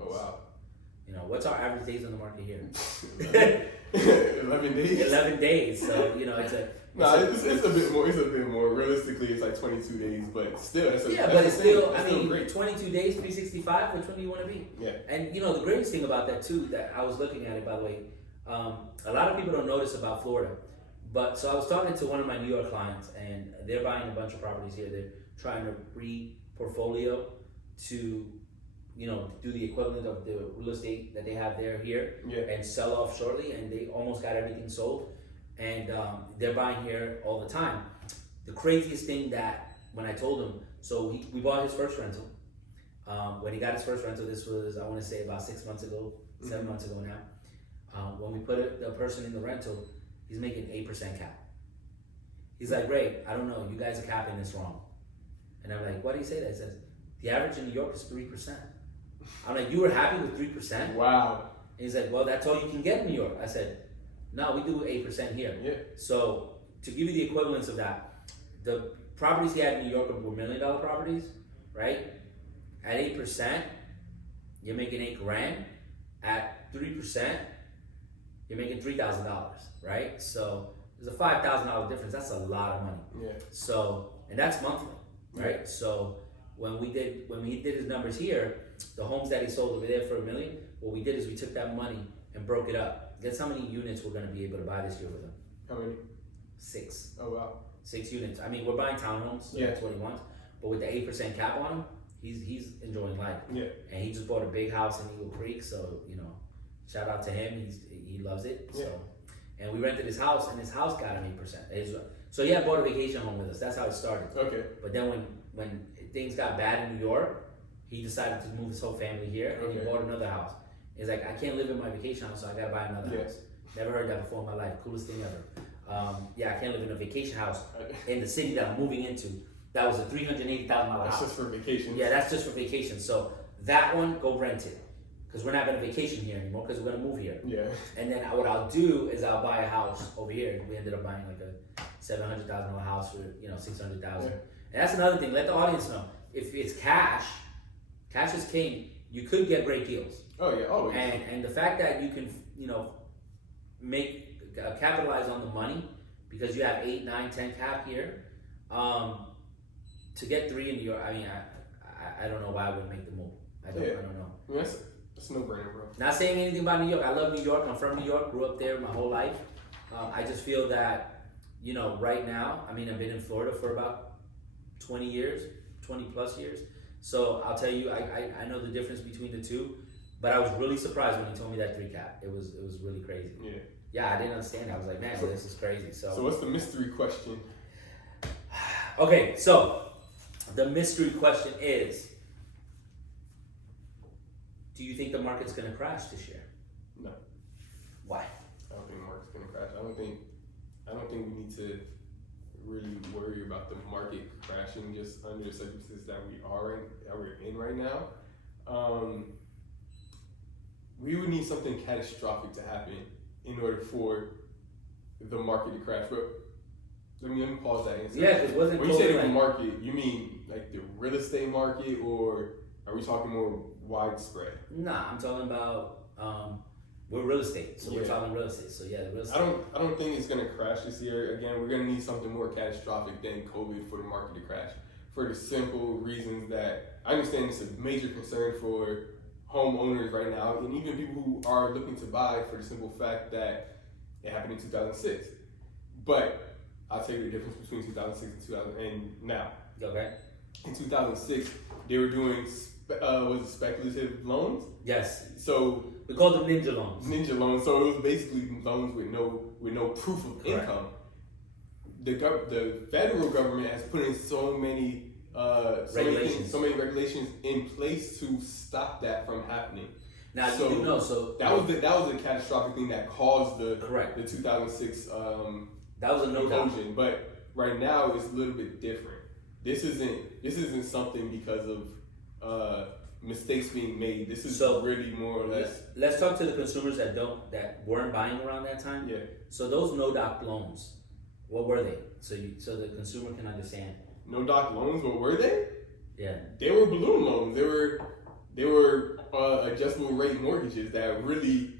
Oh wow! What's our average days on the market here? 11 days. 11 days. So it's a. It's a bit more. It's a bit more. Realistically, it's like 22 days, but still, but it's still. I mean, great. 22 days, 365. Which one do you want to be? Yeah. And the greatest thing about that too, that I was looking at it, by the way, a lot of people don't notice about Florida, but so I was talking to one of my New York clients, and they're buying a bunch of properties here. They're trying to re-portfolio to, do the equivalent of the real estate that they have here, and sell off shortly, and they almost got everything sold. And they're buying here all the time. The craziest thing that when I told him, so we bought his first rental. When he got his first rental, this was, I want to say, about 6 months ago, 7 months ago now. When we put the person in the rental, he's making 8% cap. He's like, Ray, I don't know, you guys are capping this wrong. And I'm like, why do you say that? He says, the average in New York is 3%. I'm like, you were happy with 3%? Wow. And he's like, well, that's all you can get in New York. I said, no, we do 8% here. Yeah. So to give you the equivalence of that, the properties he had in New York were $1 million properties, right? At 8%, you're making $8,000. At 3%, you're making $3,000, right? So there's a $5,000 difference. That's a lot of money. Yeah. So, and that's monthly, right? Yeah. So when he did his numbers here, the homes that he sold over there for $1 million, what we did is we took that money and broke it up. Guess how many units we're going to be able to buy this year with him? How many? 6. Oh wow. 6 units. I mean, we're buying townhomes, so that's what he wants. But with the 8% cap on him, he's enjoying life. Yeah. And he just bought a big house in Eagle Creek, so shout out to him. He loves it. Yeah. So, and we rented his house, and his house got an 8%. So he had bought a vacation home with us. That's how it started. Okay. But then when things got bad in New York, he decided to move his whole family here, and he bought another house. He's like, I can't live in my vacation house, so I gotta buy another house. Never heard that before in my life. Coolest thing ever. I can't live in a vacation house in the city that I'm moving into. That was a $380,000 house. That's just for vacation. Yeah, that's just for vacation. So that one, go rent it. Because we're not going to vacation here anymore because we're going to move here. Yeah. And then what I'll do is I'll buy a house over here. We ended up buying like a $700,000 house for $600,000. Yeah. And that's another thing. Let the audience know. If it's cash is king. You could get great deals. Oh yeah, always. And the fact that you can make capitalize on the money because you have 8, 9, 10 cap here. To get 3 in New York, I mean, I don't know why I wouldn't make the move. I don't know. I mean, that's no brainer, bro. Not saying anything about New York. I love New York. I'm from New York. Grew up there my whole life. I just feel that, right now, I mean, I've been in Florida for about 20 years, 20 plus years. So I'll tell you, I know the difference between the two, but I was really surprised when he told me that 3 cap. It was really crazy. Yeah. Yeah, I didn't understand. I was like, man, this is crazy. So what's the mystery question? Okay, so the mystery question is, do you think the market's going to crash this year? No. Why? I don't think the market's going to crash. I don't think we need to really worry about the market crashing just under the circumstances that we're in right now. We would need something catastrophic to happen in order for the market to crash. But let me pause that answer. Yeah, because wasn't when you say the market, you mean like the real estate market, or are we talking more widespread? Nah, I'm talking about we're real estate, so we're talking real estate. So yeah, the real estate. I don't think it's gonna crash this year. Again, we're gonna need something more catastrophic than COVID for the market to crash. For the simple reasons that I understand it's a major concern for homeowners right now, and even people who are looking to buy, for the simple fact that it happened in 2006. But I'll tell you the difference between 2006 and 2000 and now. Okay. In 2006, they were doing speculative loans. Yes. So we called them ninja loans. Ninja loans. So it was basically loans with no proof of income. The federal government has put in so many regulations in place to stop that from happening. Now you do know. So that was a catastrophic thing that caused the 2006. That was a no doubt. But right now it's a little bit different. This isn't something because of mistakes being made. This is really more or less. Let's talk to the consumers that weren't buying around that time. Yeah. So those no doc loans, what were they? So the consumer can understand. No doc loans, what were they? Yeah. They were balloon loans. They were adjustable rate mortgages that really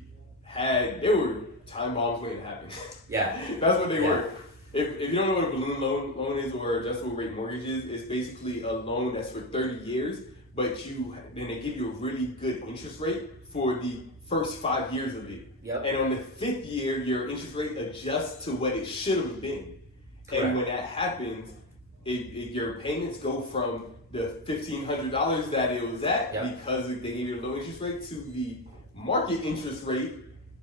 they were time bombs waiting to happen. Yeah. That's what they were. If you don't know what a balloon loan is or adjustable rate mortgage is, it's basically a loan that's for 30 years, but then they give you a really good interest rate for the first 5 years of it. Yep. And on the 5th year, your interest rate adjusts to what it should have been. Correct. And when that happens, your payments go from the $1,500 that it was at because they gave you a low interest rate to the market interest rate,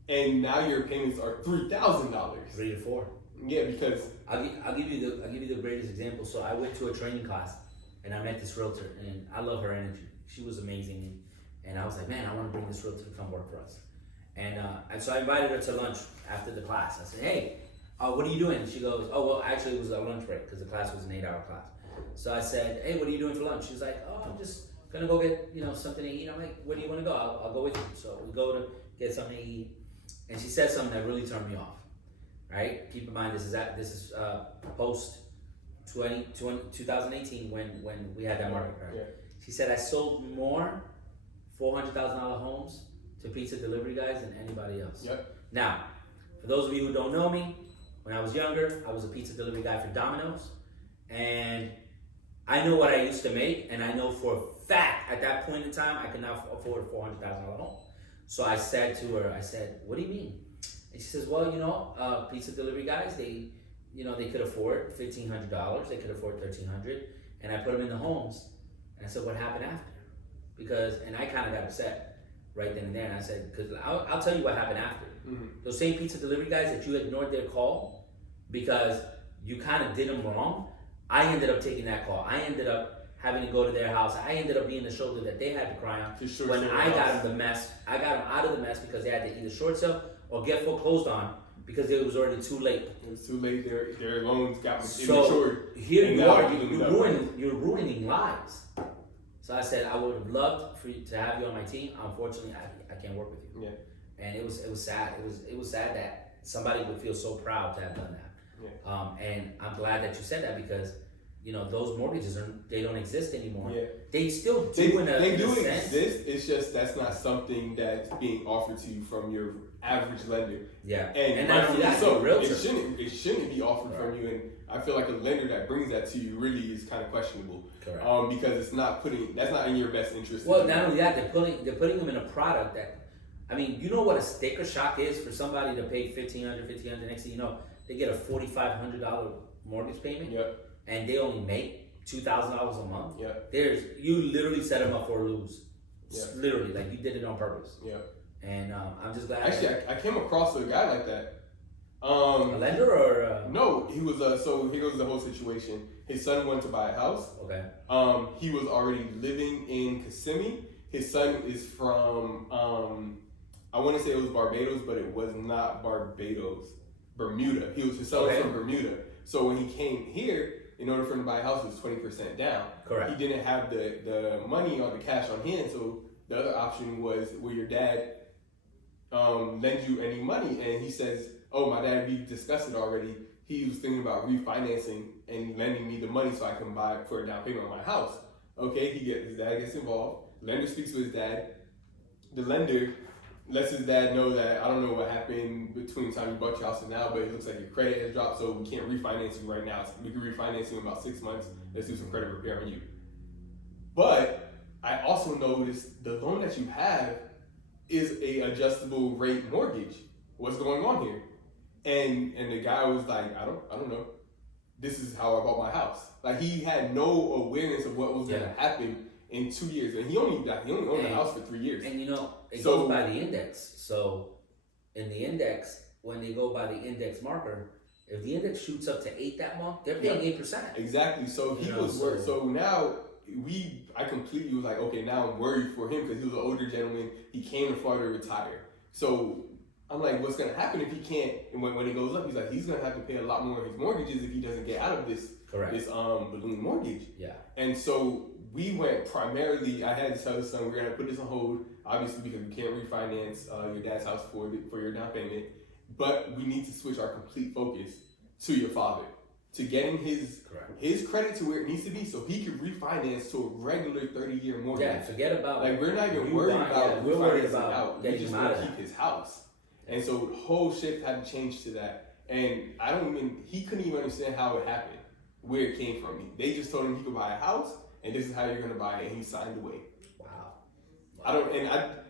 and now your payments are $3,000. 3 to 4. Yeah, because I'll give you the greatest example. So I went to a training class and I met this realtor, and I love her energy. She was amazing, and I was like, man, I want to bring this realtor to come work for us. And so I invited her to lunch after the class. I said, hey, what are you doing? She goes, oh, well, actually it was a lunch break because the class was an 8-hour class. So I said, hey, what are you doing for lunch? She's like, oh, I'm just gonna go get something to eat. I'm like, where do you want to go? I'll go with you. So we go to get something to eat, and she said something that really turned me off. Right? Keep in mind this is post 2018 when we had that market crash. Yeah. She said I sold more $400,000 homes to pizza delivery guys than anybody else. Yep. Now, for those of you who don't know me, when I was younger, I was a pizza delivery guy for Domino's, and I know what I used to make, and I know for a fact at that point in time I could not afford a $400,000 home. So I said to her, I said, "What do you mean?" And she says, "Well, pizza delivery guys, they could afford $1,500, they could afford $1,300, and I put them in the homes." And I said, "What happened after?" And I kind of got upset right then and there, and I said, "Because I'll tell you what happened after. Mm-hmm. Those same pizza delivery guys that you ignored their call because you kind of did them wrong, I ended up taking that call. I ended up having to go to their house. I ended up being the shoulder that they had to cry on. When I got them the mess, I got them out of the mess because they had to either short sell or get foreclosed on because it was already too late. It was too late. Their loans got so matured. Here you are. You're ruining lives. So I said I would have loved for you to have you on my team. Unfortunately, I can't work with you. Yeah. And it was sad. It was sad that somebody would feel so proud to have done that. Yeah. And I'm glad that you said that because those mortgages they don't exist anymore. Yeah. They still do they do sense. exist. It's just that's not something that's being offered to you from your average lender. Yeah. And not only that, so realtor. it shouldn't be offered from you. And I feel like a lender that brings that to you really is kind of questionable. Correct. Because it's not that's not in your best interest. Well, not only that, they're putting them in a product that, I mean, you know what a sticker shock is for somebody to pay $1,500. Next thing you know, they get a $4,500 mortgage payment. Yep. And they only make $2,000 a month. Yep. You literally set them up for a lose. Yep. Literally, like you did it on purpose. Yep. And I'm just glad. Actually, I came across a guy like that. A lender or no, he was so here goes the whole situation. His son wanted to buy a house. Okay. He was already living in Kissimmee. His son is from I want to say it was Barbados, but it was not Barbados. Bermuda. His son was from Bermuda. So when he came here, in order for him to buy a house, it was 20% down. Correct. He didn't have the money or the cash on hand, so the other option was will your dad lend you any money? And he says, "Oh, my dad, we discussed it already. He was thinking about refinancing and lending me the money so I can buy for a down payment on my house." Okay, his dad gets involved. Lender speaks with his dad. The lender lets his dad know that I don't know what happened between the time you bought your house and now, but it looks like your credit has dropped, so we can't refinance you right now. So we can refinance you in about 6 months. Let's do some credit repair on you. But I also noticed the loan that you have is a adjustable rate mortgage. What's going on here? And the guy was like, I don't know. This is how I bought my house. Like he had no awareness of what was going to happen in 2 years, and he only owned the house for 3 years. And it goes by the index. So in the index, when they go by the index marker, if the index shoots up to 8 that month, they're paying 8%. Exactly. So he was worried. So now I completely was like, okay, now I'm worried for him because he was an older gentleman. He came to Florida to retire. So I'm like, what's going to happen if he can't? And when he goes up, he's like, he's going to have to pay a lot more of his mortgages if he doesn't get out of this balloon mortgage. Yeah. And so we went primarily, I had to tell his son, we're going to put this on hold, obviously because we can't refinance your dad's house for your down payment, but we need to switch our complete focus to your father, to getting his credit to where it needs to be so he can refinance to a regular 30-year mortgage. Yeah, forget about like we're not even worried about we're worried refinancing about out. We just want to keep his house. And so the whole shit had to change to that. And he couldn't even understand how it happened, where it came from. They just told him he could buy a house and this is how you're gonna buy it, and he signed away. Wow.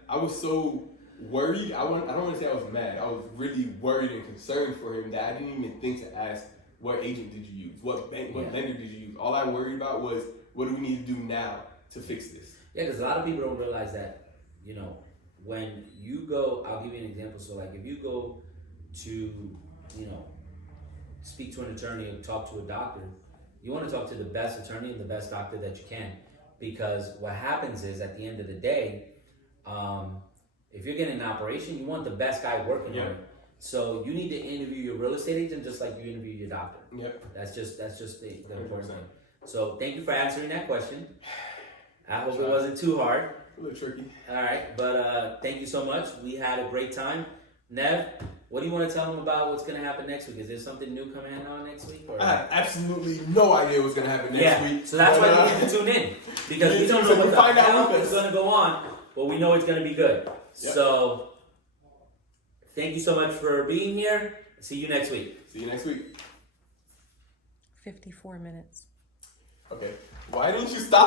I was so worried. I don't want to say I was mad. I was really worried and concerned for him that I didn't even think to ask what agent did you use, what lender did you use. All I worried about was what do we need to do now to fix this. Yeah, because a lot of people don't realize that when you go. I'll give you an example. So like if you go to speak to an attorney or talk to a doctor, you want to talk to the best attorney and the best doctor that you can, because what happens is at the end of the day, if you're getting an operation, you want the best guy working on it. So you need to interview your real estate agent just like you interview your doctor. Yep. That's just the important thing. So thank you for answering that question. I hope it wasn't too hard. A little tricky. All right, but thank you so much. We had a great time. Nev, what do you want to tell them about what's going to happen next week? Is there something new coming on next week? Or? I have absolutely no idea what's going to happen next week. So that's why you need to tune in. Because we don't know what the hell is going to go on, but we know it's going to be good. Yep. So thank you so much for being here. See you next week. See you next week. 54 minutes. Okay. Why didn't you stop?